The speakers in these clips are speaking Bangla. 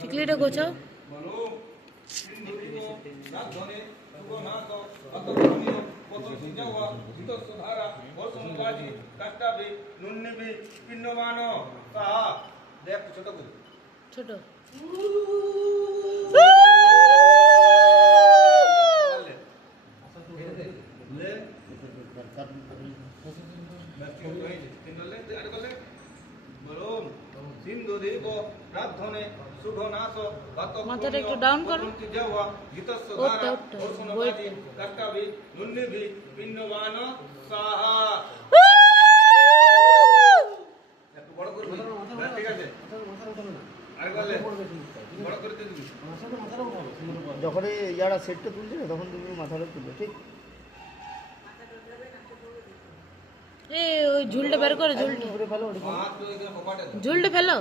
চিকলিটা গোছাও। ছোট মাথাটা একটু ডাউন করো। যখনই ইয়ারা সেটটা তুলছে না তখন তুমি মাথাটা তুলবে, ঠিক? ওই ঝুলটা বের করে, ঝুলটা ফেলো।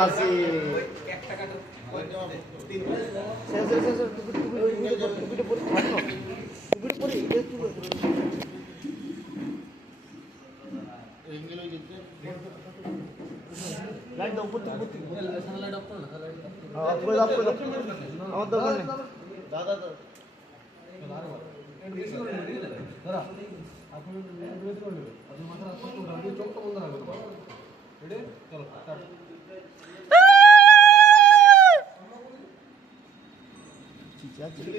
হাসি আমার দোকান নেই দাদা। চলো